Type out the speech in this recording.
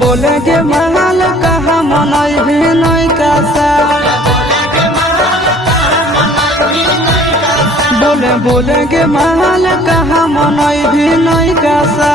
बोले के महल कहा मनई भी नहीं कासा बोले के महल कहा मनई भी नहीं कासा